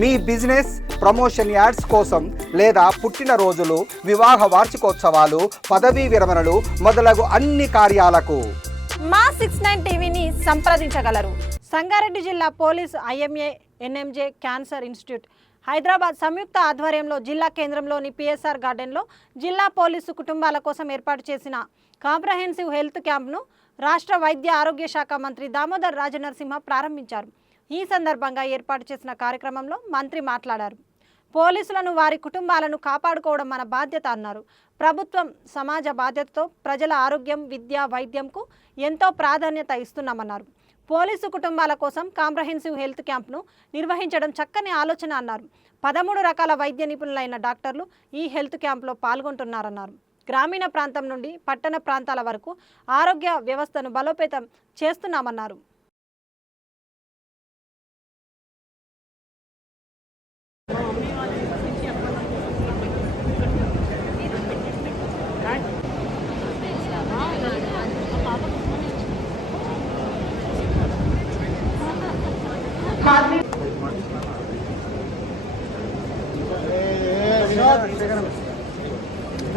మీ business promotion ads కోసం లేదా పుట్టినరోజులు, వివాహ వార్షికోత్సవాలు, పదవీ విరమణలు మొదలగు అన్ని కార్యాలకు మా 69 టీవీని సంప్రదించగలరు. సంగారెడ్డి జిల్లా పోలీసు IMA NMJ cancer institute Hyderabad సంయుక్త ఆధ్వర్యంలో జిల్లా కేంద్రంలోని PSR గార్డెన్లో జిల్లా పోలీసు కుటుంబాల కోసం ఏర్పాటు చేసిన కాంప్రహెన్సివ్ హెల్త్ క్యాంప్ను రాష్ట్ర వైద్య ఆరోగ్య శాఖ మంత్రి దామోదర్ రాజనరసింహ ప్రారంభించారు. ఈ సందర్భంగా ఏర్పాటు చేసిన కార్యక్రమంలో మంత్రి మాట్లాడారు. పోలీసులను, వారి కుటుంబాలను కాపాడుకోవడం మన బాధ్యత అన్నారు. ప్రభుత్వం సమాజ బాధ్యతతో ప్రజల ఆరోగ్యం, విద్య, వైద్యంకు ఎంతో ప్రాధాన్యత ఇస్తున్నామన్నారు. పోలీసు కుటుంబాల కోసం కాంప్రహెన్సివ్ హెల్త్ క్యాంప్ను నిర్వహించడం చక్కని ఆలోచన అన్నారు. 13 రకాల వైద్య నిపుణులైన డాక్టర్లు ఈ హెల్త్ క్యాంప్లో పాల్గొంటున్నారన్నారు. గ్రామీణ ప్రాంతం నుండి పట్టణ ప్రాంతాల వరకు ఆరోగ్య వ్యవస్థను బలోపేతం చేస్తున్నామన్నారు.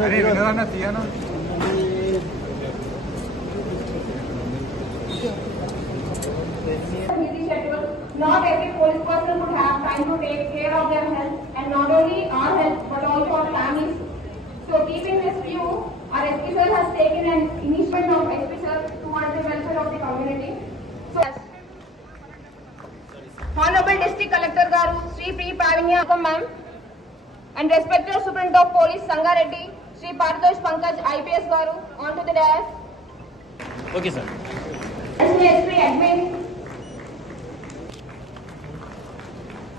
अरे विनोदाना दिया ना Not every police person would have time to take care of their health, and not only our health but also our families. So keeping this view, our SP sir has taken an initiative of SP sir towards the welfare of the community. So Honorable District Collector Garu, Sri P. Pravinya ma'am, and respected Superintendent of Police Sangareddy, Sri Paritosh Pankaj IPS Garu, onto the dais. Okay, sir. SP admin.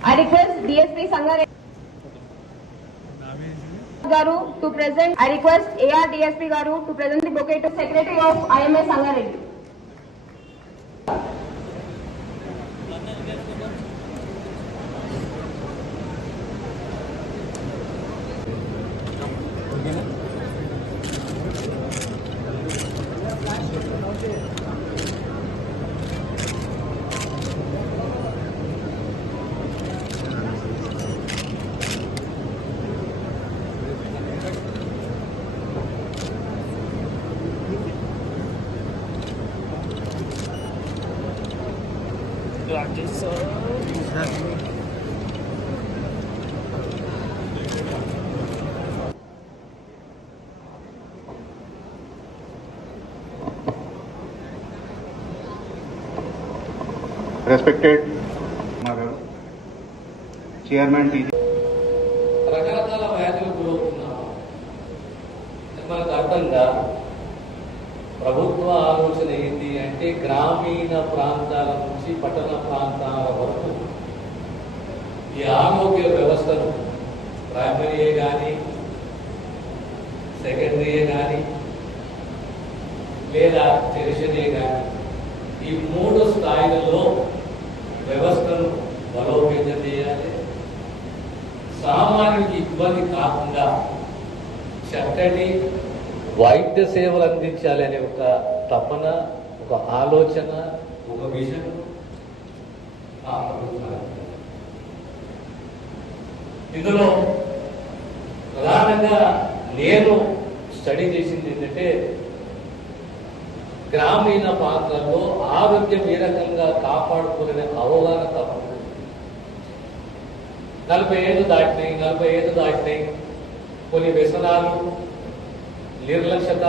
I request DSP Sangareddy Garu to present. I request AR DSP Garu to present the bouquet to Secretary of IMA Sangareddy. Respected Chairman రకరకాల వ్యాధులు గురవుతున్నాము. మనకు అర్థంగా ప్రభుత్వ ఆలోచన ఏంటి అంటే గ్రామీణ ప్రాంతాల నుంచి పట్టణ ప్రాంతాల వరకు ఈ ఆరోగ్య వ్యవస్థను ప్రైమరీయే కానీ, సెకండరీయే కానీ, లేదా టెరిషరీయే కానీ ఈ 3 స్థాయిలలో వ్యవస్థను బలోపేతం చేయాలి. సామాన్యుడికి ఇబ్బంది కాకుండా చక్కటి వైద్య సేవలు అందించాలి అనే ఒక తపన, ఒక ఆలోచన, ఒక విజన్ ఇందులో ప్రధానంగా నేను స్టడీ చేసింది ఏంటంటే గ్రామీణ ప్రాంతాల్లో ఆరోగ్యం ఏ రకంగా కాపాడుకునే అవగాహన తప్పదు. 40 ఏళ్ళు దాటినాయి. కొన్ని వ్యసనాలు, నిర్లక్ష్యత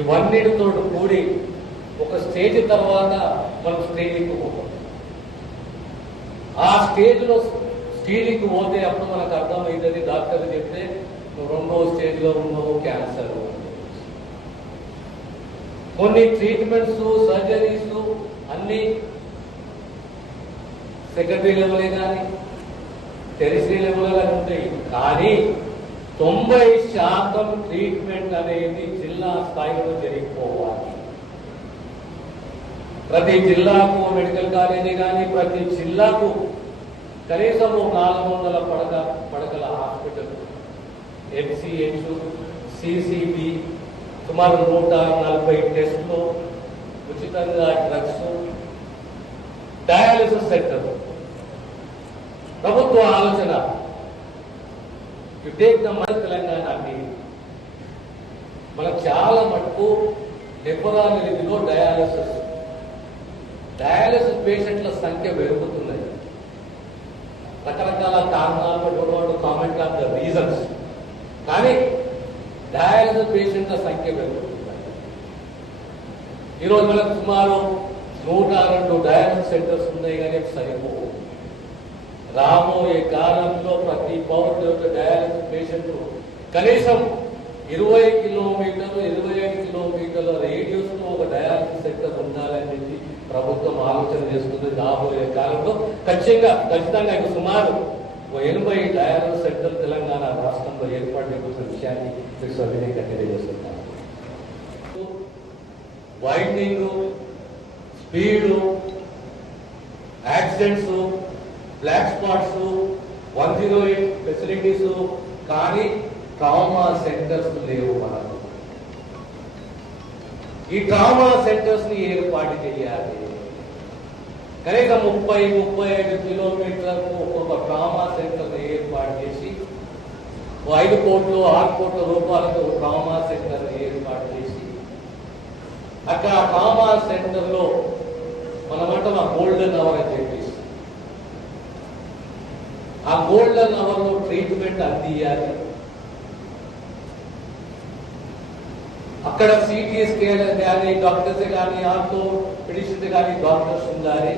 ఇవన్నిటితో కూడి ఒక స్టేజ్ తర్వాత మనం స్టేజ్కి పోతాం. ఆ స్టేజ్కి పోతే అప్పుడు మనకు అర్థమవుతుంది, డాక్టర్ చెప్తే నువ్వు 2వ స్టేజ్లో ఉన్నావు, క్యాన్సర్. కొన్ని ట్రీట్మెంట్స్, సర్జరీస్ అన్ని సెకండరీ లెవెలే కానీ, టెరిషరీ లెవెల్ కానీ ఉంటాయి. కానీ 90% ట్రీట్మెంట్ అనేది జిల్లా స్థాయిలో జరిగిపోవాలి. ప్రతి జిల్లాకు మెడికల్ కాలేజీ కానీ, ప్రతి జిల్లాకు కనీసం 400 పడకల హాస్పిటల్, MCH, CCB, సుమారు 140 టెస్టులు, ఉచితంగా డ్రగ్స్, డయాలిసిస్ సెంటర్ ప్రభుత్వ ఆలోచన టేక్ ద మన తెలంగాణకి మనకు చాలా మటుకు టెంపరీ రీతిలో డయాలసిస్ పేషెంట్ల సంఖ్య పెరుగుతున్నది. రకరకాల కారణాలు కామెంట్ ఆఫ్ ద రీజన్స్, కానీ డయాలసిస్ పేషెంట్ల సంఖ్య పెరుగుతుంది. ఈరోజు మనకు సుమారు 102 డయాలసిస్ సెంటర్స్ ఉన్నాయి, కానీ సరిపోవు. రాబోయే కాలంలో ప్రతి పౌరుడు యొక్క డయాలసిస్ పేషెంట్ కనీసం 20 కిలోమీటర్లు 25 కిలోమీటర్ల రేడియస్ లో ఒక డయాలసిస్ సెంటర్ ఉండాలని చెప్పి ప్రభుత్వం ఆలోచన చేస్తుంది. రాబోయే కాలంలో ఖచ్చితంగా సుమారు 80 డయాలసిస్ సెంటర్ తెలంగాణ రాష్ట్రంలో ఏర్పాటు చేస్తున్న విషయాన్ని మీకు సవినయంగా తెలియజేస్తున్నాను. Winding, speed, accidents, black spots, 108 facilities, కానీ ట్రామా సెంటర్స్ లేవు మనకు. ఈ ట్రామా సెంటర్స్ ని ఏర్పాటు చేయాలి. కనీసం 30-35 కిలోమీటర్లకు ఒక్కొక్క ట్రామా సెంటర్ ఏర్పాటు చేసి 5 కోట్లు 6 కోట్ల రూపాయలతో ట్రామా సెంటర్ ఏర్పాటు చేసి అక్కడ ట్రామా సెంటర్ లో మనమంటే మా గోల్డెన్ అవర్ అని చెప్పేసి ఆ గోల్డెన్ అవర్ లో ట్రీట్మెంట్ అందియాలి. అక్కడ సిటీ స్కేల్ కానీ డాక్టర్స్ కానీ ఆర్థోపెడిస్ట్ కానీ డాక్టర్స్ ఉండాలి.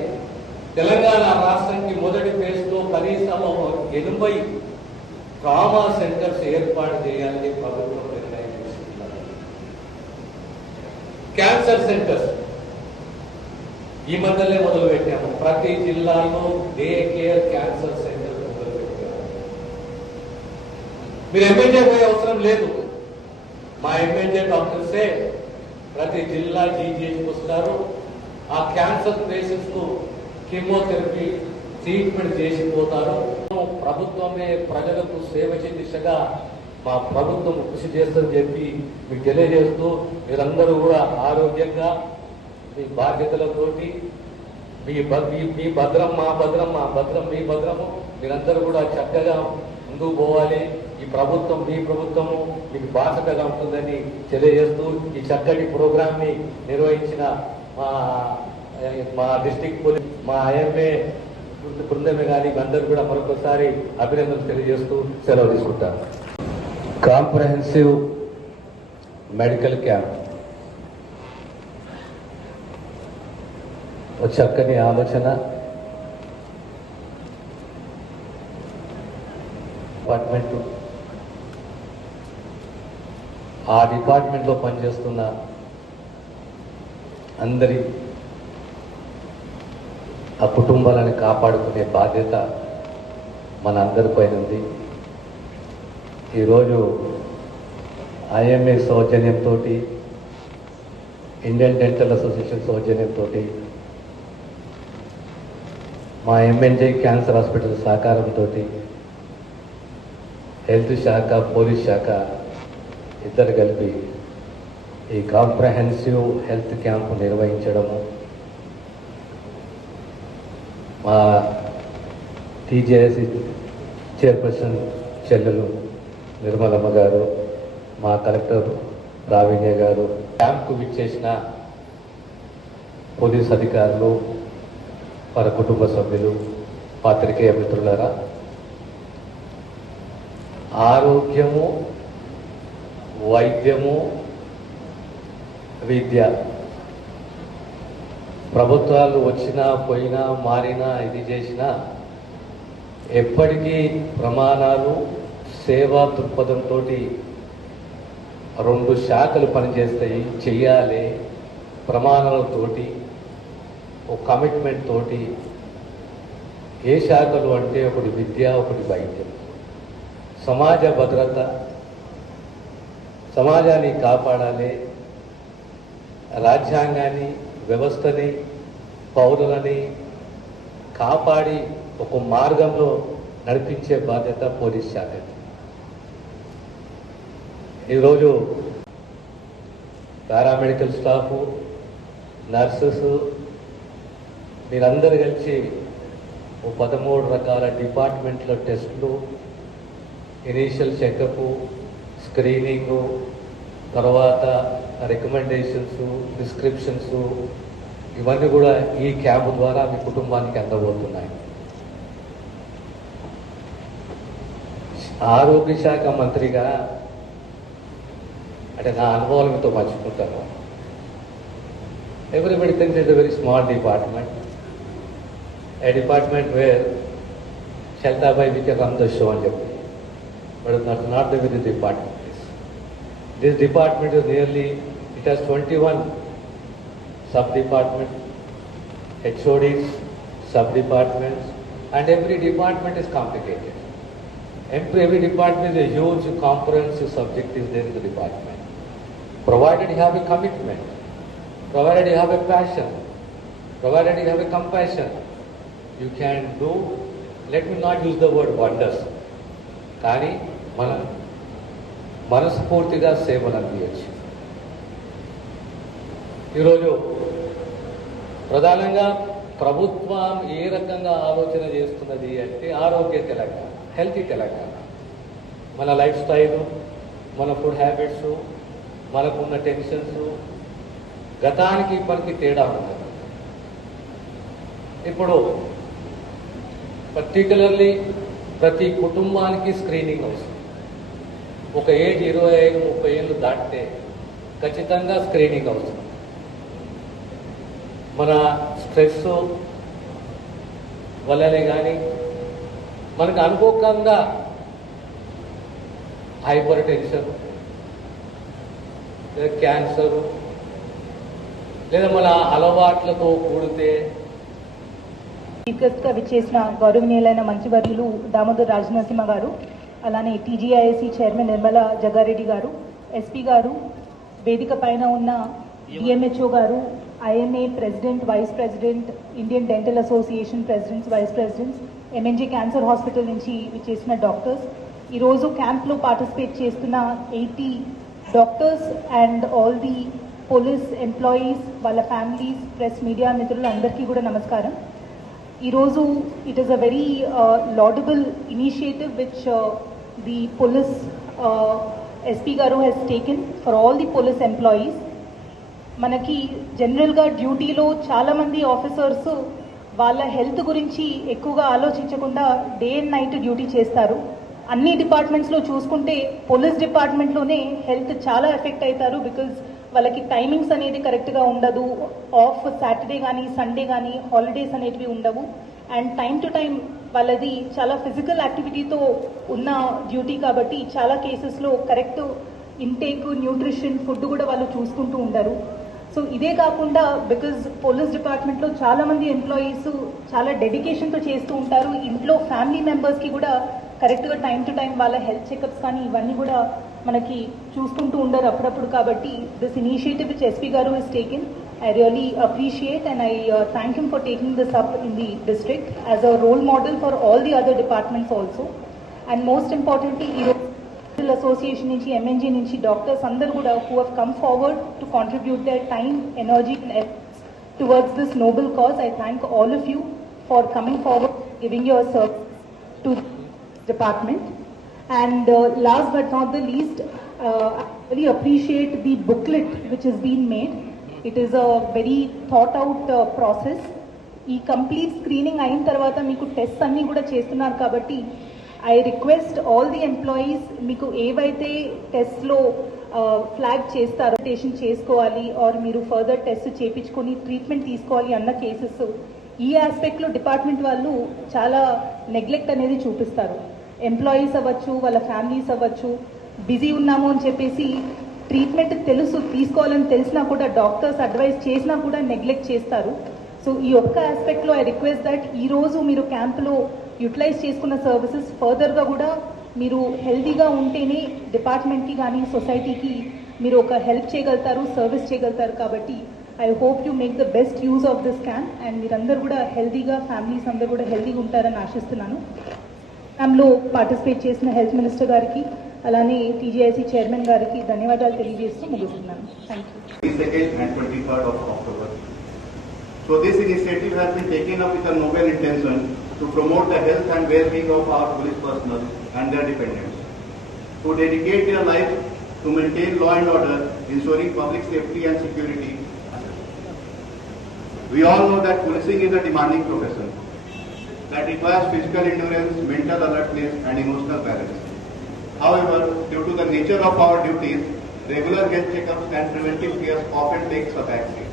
తెలంగాణ రాష్ట్రానికి మొదటి ఫేజ్ లో కనీసం 80 ట్రామా సెంటర్స్ ఏర్పాటు చేయాలని ప్రభుత్వం నిర్ణయం తీసుకున్నారు. క్యాన్సర్ సెంటర్స్ ఈ మధ్యలో మొదలు పెట్టాము. ప్రతి జిల్లాలో డే కేర్ క్యాన్సర్ సెంటర్ మొదలు పెట్టాము. మీరు ఎమ్మెల్యే పోయే అవసరం లేదు. మా ఎమ్మెల్యే డాక్టర్సే ప్రతి జిల్లా జీజీహెచ్కి వస్తారు. ఆ క్యాన్సర్ పేషెంట్స్ కు కీమోథెరపీ ట్రీట్మెంట్ చేసిపోతారు. ప్రభుత్వమే ప్రజలకు సేవ చేసే దిశగా మా ప్రభుత్వం కృషి చేస్తుందని చెప్పి మీకు తెలియజేస్తూ, మీరందరూ కూడా ఆరోగ్యంగా మీ బాధ్యతలతోటి మీ భద్రం మా భద్రం, మా భద్రం మీ భద్రము, మీరందరూ కూడా చక్కగా ముందుకు పోవాలి. ఈ ప్రభుత్వం మీ ప్రభుత్వము మీకు బాధ్యతగా ఉంటుందని తెలియజేస్తూ ఈ చక్కటి ప్రోగ్రామ్ ని నిర్వహించిన మా డిస్ట్రిక్ట్ పోలీస్, మా ఐఎంఏ బృందమే కానీ అందరూ కూడా మరొకసారి అభినందనలు తెలియజేస్తూ సెలవు తీసుకుంటారు. కాంప్రహెన్సివ్ మెడికల్ క్యాంప్ ఒక చక్కని ఆలోచన. డిపార్ట్మెంట్ ఆ డిపార్ట్మెంట్లో పనిచేస్తున్న అందరి ఆ కుటుంబాలను కాపాడుకునే బాధ్యత మన అందరిపైన ఉంది. ఈరోజు ఐఎంఏ సౌజన్యంతో, ఇండియన్ డెంటల్ అసోసియేషన్ సౌజన్యంతో, మా ఎంఎన్జే క్యాన్సర్ హాస్పిటల్ సహకారంతో, హెల్త్ శాఖ, పోలీస్ శాఖ ఇద్దరు కలిపి ఈ కాంప్రహెన్సివ్ హెల్త్ క్యాంపు నిర్వహించడము, మా టీజేఎస్సి చైర్పర్సన్ చెల్లెలు నిర్మలమ్మ గారు, మా కలెక్టర్ రావిణ్య గారు, క్యాంప్కు విచ్చేసిన పోలీస్ అధికారులు, వారి కుటుంబ సభ్యులు, పాత్రికేయ మిత్రులారా, ఆరోగ్యము, వైద్యము, విద్య ప్రభుత్వాలు వచ్చినా పోయినా మారినా ఇది చేసినా ఎప్పటికీ ప్రమాణాలు, సేవా దృక్పథంతో 2 శాఖలు పనిచేస్తాయి. చెయ్యాలి ప్రమాణాలతోటి, ఒక కమిట్మెంట్ తోటి. ఏ శాఖలు అంటే ఒకటి విద్య, ఒకటి వైద్యం. సమాజ భద్రత, సమాజాన్ని కాపాడాలి, రాజ్యాంగాన్ని, వ్యవస్థని, పౌరులని కాపాడి ఒక మార్గంలో నడిపించే బాధ్యత పోలీస్ శాఖ. ఈరోజు పారామెడికల్ స్టాఫ్, నర్సెస్ మీరందరూ కలిసి 13 రకాల డిపార్ట్మెంట్ల టెస్టులు, ఇనీషియల్ చెకప్, స్క్రీనింగు, తర్వాత రికమెండేషన్స్, ప్రిస్క్రిప్షన్స్ ఇవన్నీ కూడా ఈ క్యాంపు ద్వారా మీ కుటుంబానికి అందబోతున్నాయి. ఆరోగ్య శాఖ మంత్రిగా అంటే నా అనుభవాలు మీతో పంచుకుంటాను. Everybody thinks it's a very small department, a department where Shaltabai we can run the show and everything. But that's not the way the department is. This department is nearly, it has 21 sub-departments, HODs, sub-departments, and every department is complicated. Every department is a huge comprehensive subject is there in the department. Provided you have a commitment, provided you have a passion, provided you have a compassion, you can do, let me not use the word wonders, కానీ మనం మనస్ఫూర్తిగా సేవలు అందించవచ్చు. ఈరోజు ప్రధానంగా ప్రభుత్వం ఏ రకంగా ఆలోచన చేస్తున్నది అంటే ఆరోగ్య తెలంగాణ, హెల్తీ తెలంగాణ. మన లైఫ్ స్టైలు, మన ఫుడ్ హ్యాబిట్స్, మనకున్న టెన్షన్స్ గతానికి ఇప్పటికి తేడా ఉన్నది. ఇప్పుడు పర్టికులర్లీ ప్రతి కుటుంబానికి స్క్రీనింగ్ అవసరం. ఒక ఏజ్ 25-30 ఏళ్ళు దాటితే ఖచ్చితంగా స్క్రీనింగ్ అవసరం. మన స్ట్రెస్ వల్లనే కానీ మనకు అనుకోకుండా హైపర్ టెన్షన్ లేదా క్యాన్సర్ లేదా మన అలవాట్లతో కూడితే గా విచ్చేసిన గౌరవనీయులైన మంత్రివర్యులు దామోదర్ రాజనరసింహ గారు, అలానే టీజీఐఎస్సీ చైర్మన్ నిర్మలా జగ్గారెడ్డి గారు, ఎస్పీ గారు, వేదిక పైన ఉన్న డిఎంహెచ్ఓ గారు, IMA president, vice president, Indian dental association presidents, vice presidents, MNJ cancer hospital నుంచి విచ్చేసిన డాక్టర్స్, ఈరోజు క్యాంప్లో పార్టిసిపేట్ చేస్తున్న 80 doctors and all the police employees, వాళ్ళ ఫ్యామిలీస్, ప్రెస్, మీడియా మిత్రులు అందరికీ కూడా నమస్కారం. ఈరోజు it is a very laudable initiative which the police SP గారు has taken for all the police employees. మనకి జనరల్గా డ్యూటీలో చాలామంది ఆఫీసర్స్ వాళ్ళ హెల్త్ గురించి ఎక్కువగా ఆలోచించకుండా డే అండ్ నైట్ డ్యూటీ చేస్తారు. అన్ని డిపార్ట్మెంట్స్లో చూసుకుంటే పోలీస్ డిపార్ట్మెంట్లోనే హెల్త్ చాలా ఎఫెక్ట్ అవుతారు. బికాజ్ వాళ్ళకి టైమింగ్స్ అనేది కరెక్ట్గా ఉండదు, ఆఫ్ సాటర్డే కానీ సండే కానీ హాలిడేస్ అనేటివి ఉండవు. అండ్ టైం టు టైం వాళ్ళది చాలా ఫిజికల్ యాక్టివిటీతో ఉన్న డ్యూటీ కాబట్టి చాలా కేసెస్లో కరెక్ట్ ఇంటేక్, న్యూట్రిషన్, ఫుడ్ కూడా వాళ్ళు చూసుకుంటూ ఉండరు. సో ఇదే కాకుండా బికాజ్ పోలీస్ డిపార్ట్మెంట్లో చాలామంది ఎంప్లాయీస్ చాలా డెడికేషన్తో చేస్తూ ఉంటారు. ఇంట్లో ఫ్యామిలీ మెంబర్స్కి కూడా కరెక్ట్గా టైం టు టైం వాళ్ళ హెల్త్ చెకప్స్ కానీ ఇవన్నీ కూడా మనకి చూసుకుంటూ ఉండరు అప్పుడప్పుడు. కాబట్టి దిస్ ఇనిషియేటివ్ విచ్ ఎస్పీ గారు he's taken, I really appreciate and I thank him for taking this up in the district as a role model for all the other departments also. And most importantly, Dental Association nunchi, MNG nunchi, doctors andaru kuda who have come forward to contribute their time, energy and efforts towards this noble cause. I thank all of you for coming forward, giving your service to the department. And last but not the least, I really appreciate the booklet which has been made. It is a very thought out process. ఈ complete screening అయిన తర్వాత మీకు test అన్నీ కూడా చేస్తున్నారు కాబట్టి I request all the employees, మీకు ఏవైతే టెస్ట్లో ఫ్లాగ్ చేస్తారో టేషన్ చేసుకోవాలి ఆర్ మీరు ఫర్దర్ టెస్ట్ చేయించుకొని ట్రీట్మెంట్ తీసుకోవాలి అన్న కేసెస్ ఈ ఆస్పెక్ట్లో డిపార్ట్మెంట్ వాళ్ళు చాలా నెగ్లెక్ట్ అనేది చూపిస్తారు. ఎంప్లాయీస్ అవ్వచ్చు, వాళ్ళ ఫ్యామిలీస్ అవ్వచ్చు, బిజీ ఉన్నాము అని చెప్పేసి ట్రీట్మెంట్ తెలుసు తీసుకోవాలని తెలిసినా కూడా డాక్టర్స్ అడ్వైస్ చేసినా కూడా నెగ్లెక్ట్ చేస్తారు. సో ఈ ఒక్క ఆస్పెక్ట్లో ఐ రిక్వెస్ట్ దట్ ఈరోజు మీరు క్యాంపులో యూటిలైజ్ చేసుకున్న సర్వీసెస్ ఫర్దర్గా కూడా మీరు హెల్తీగా ఉంటేనే డిపార్ట్మెంట్కి కానీ సొసైటీకి మీరు ఒక హెల్ప్ చేయగలుగుతారు, సర్వీస్ చేయగలుగుతారు. కాబట్టి I hope you make the best use of this camp and మీరందరూ కూడా హెల్తీగా, ఫ్యామిలీస్ అందరూ కూడా హెల్తీగా ఉంటారని ఆశిస్తున్నాను. క్యాంప్లో పార్టిసిపేట్ చేసిన హెల్త్ మినిస్టర్ గారికి అలానే టీజీఐసీ చైర్మన్ గారికి ధన్యవాదాలు తెలియజేస్తూ ముగిస్తున్నాను. Thank you. 22nd and 23rd of October. So this initiative has been taken up with a noble intention to to promote the health and well-being of our police personnel and their dependents, who dedicate their lives to maintain law and order, ensuring public safety and security. We all know that policing is a demanding profession that requires physical endurance, mental alertness, and emotional balance. However, due to the nature of our duties, regular health checkups and preventive cares often takes a backseat.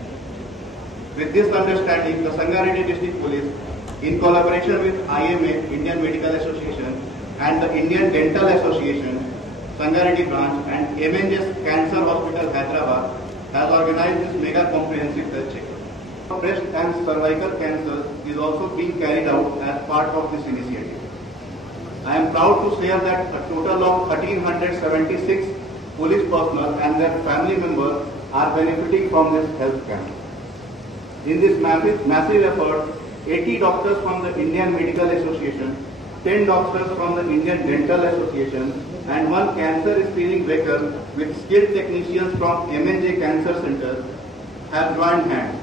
With this understanding, the Sangareddy District Police, in collaboration with IMA, Indian Medical Association, and the Indian Dental Association, Sangareddy branch, and MNJ's Cancer Hospital, Hyderabad, has organized this mega comprehensive health checkup. Breast and cervical cancer is also being carried out as part of this initiative. I am proud to share that a total of 1,376 police personnel and their family members are benefiting from this health camp. In this massive effort, 80 doctors from the Indian Medical Association, 10 doctors from the Indian Dental Association, and 1 cancer screening vehicle with skilled technicians from MNJ Cancer Center have joined hands.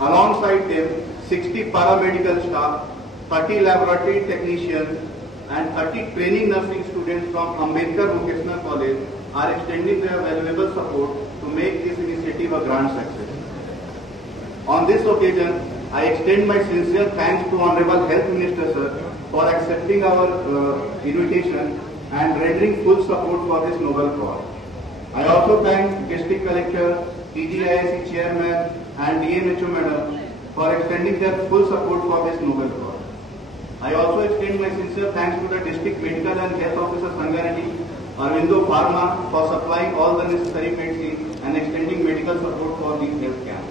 Alongside them, 60 paramedical staff, 30 laboratory technicians, and 30 training nursing students from Ambedkar Vocational College are extending their valuable support to make this initiative a grand success. On this occasion, I extend my sincere thanks to Honorable Health Minister Sir for accepting our invitation and rendering full support for this noble cause. I also thank District Collector, TGIAC Chairman, and DMHO Madam for extending their full support for this noble cause. I also extend my sincere thanks to the District Medical and Health Officer Sangareddy, Arvindo Pharma for supplying all the necessary medicine and extending medical support for these health camps.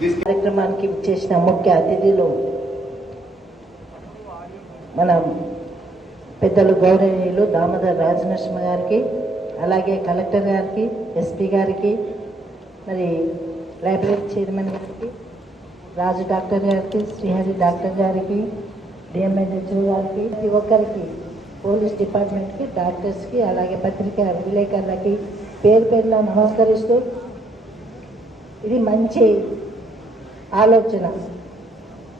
This కార్యక్రమానికి చేసిన ముఖ్య అతిథులు మన పెద్దలు గౌరవనీయులు దామోదర్ రాజనరసింహ గారికి, అలాగే collector గారికి, ఎస్పీ గారికి, మరి లైబ్రరీ చైర్మన్ గారికి, రాజు డాక్టర్ గారికి, శ్రీహరి డాక్టర్ గారికి, డిఎంహెచ్ఓ గారికి, ప్రతి ఒక్కరికి, పోలీస్ డిపార్ట్మెంట్కి, డాక్టర్స్కి, అలాగే పత్రికా విలేకరులకి పేరు పేరున నమస్కరిస్తూ, ఇది మంచి ఆలోచన.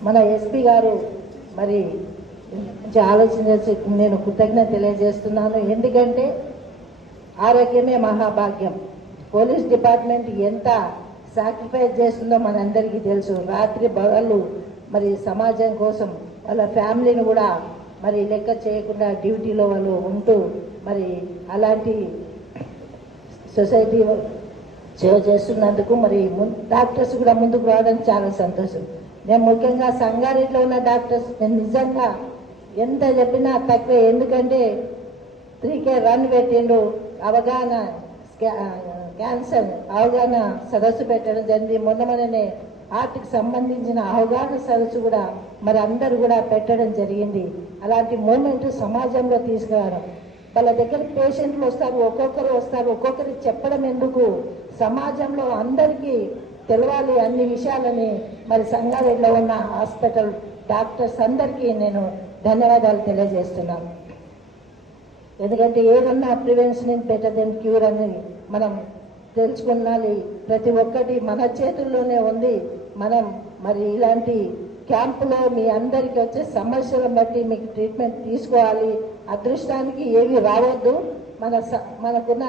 మన ఎస్పీ గారు మరి మంచి ఆలోచన చేసి నేను కృతజ్ఞత తెలియజేస్తున్నాను. ఎందుకంటే ఆరోగ్యమే మహాభాగ్యం. పోలీస్ డిపార్ట్మెంట్ ఎంత సాక్రిఫైస్ చేస్తుందో మనందరికీ తెలుసు. రాత్రి పగళ్ళు మరి సమాజం కోసం వాళ్ళ ఫ్యామిలీని కూడా మరి లెక్క చేయకుండా డ్యూటీలో వాళ్ళు ఉంటూ మరి అలాంటి సొసైటీ సేవ చేస్తున్నందుకు మరి డాక్టర్స్ కూడా ముందుకు రావడం చాలా సంతోషం. నేను ముఖ్యంగా సంగారెడ్డిలో ఉన్న డాక్టర్స్ నేను నిజంగా ఎంత చెప్పినా తక్కువే. ఎందుకంటే 3K రన్ పెట్టిండు, అవగాహన క్యాన్సర్ అవగాహన సదస్సు పెట్టడం జరిగింది. మొన్ననే హార్ట్కి సంబంధించిన అవగాహన సదస్సు కూడా మరి అందరూ కూడా పెట్టడం జరిగింది. అలాంటి మూమెంట్ సమాజంలో తీసుకురావడం, వాళ్ళ దగ్గర పేషెంట్లు వస్తారు, ఒక్కొక్కరు వస్తారు, ఒక్కొక్కరికి చెప్పడం ఎందుకు, సమాజంలో అందరికీ తెలవాలి అన్ని విషయాలని మరి సంగారెడ్డిలో ఉన్న హాస్పిటల్ డాక్టర్స్ అందరికీ నేను ధన్యవాదాలు తెలియజేస్తున్నాను. ఎందుకంటే ఏదన్నా prevention is better than cure అని మనం తెలుసుకున్నాలి. ప్రతి ఒక్కటి మన చేతుల్లోనే ఉంది. మనం మరి ఇలాంటి క్యాంపులో మీ అందరికీ వచ్చే సమస్యలను బట్టి మీకు ట్రీట్మెంట్ తీసుకోవాలి. అదృష్టానికి ఏవి రావద్దు, మనకున్న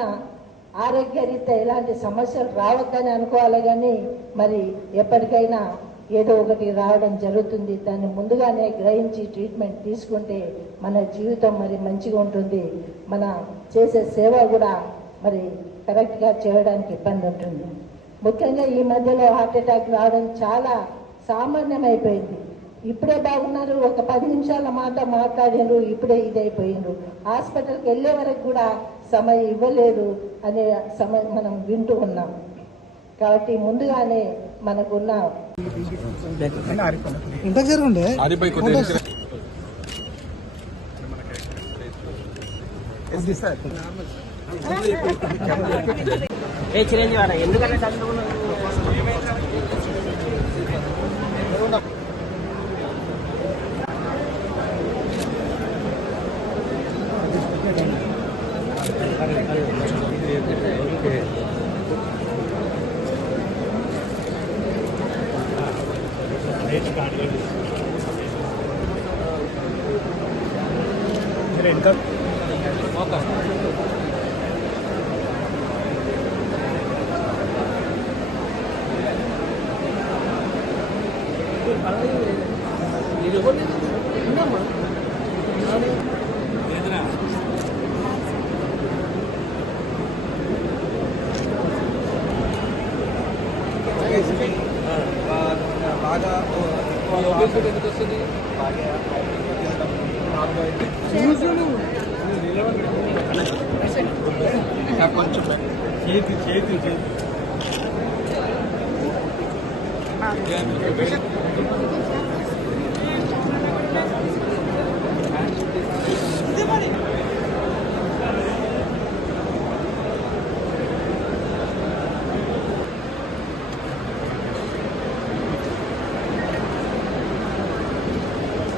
ఆరోగ్యరీత్యా ఎలాంటి సమస్యలు రావద్దని అనుకోవాలి. కానీ మరి ఎప్పటికైనా ఏదో ఒకటి రావడం జరుగుతుంది. దాన్ని ముందుగానే గ్రహించి ట్రీట్మెంట్ తీసుకుంటే మన జీవితం మరి మంచిగా ఉంటుంది. మన చేసే సేవ కూడా మరి కరెక్ట్గా చేయడానికి ఇబ్బంది ఉంటుంది. ముఖ్యంగా ఈ మధ్యలో హార్ట్ అటాక్ రావడం చాలా సామాన్యమైపోయింది. ఇప్పుడే బాగున్నారు, ఒక 10 నిమిషాల మాట మాట్లాడినారు, ఇప్పుడే ఇదైపోయిండ్రు. హాస్పిటల్కి వెళ్ళే వరకు కూడా సమయం ఇవ్వలేదు అనే సమయం మనం వింటూ ఉన్నాం. కాబట్టి ముందుగానే మనకున్న చిరంజీవి ఎందుకంటే కొంచెం చేతి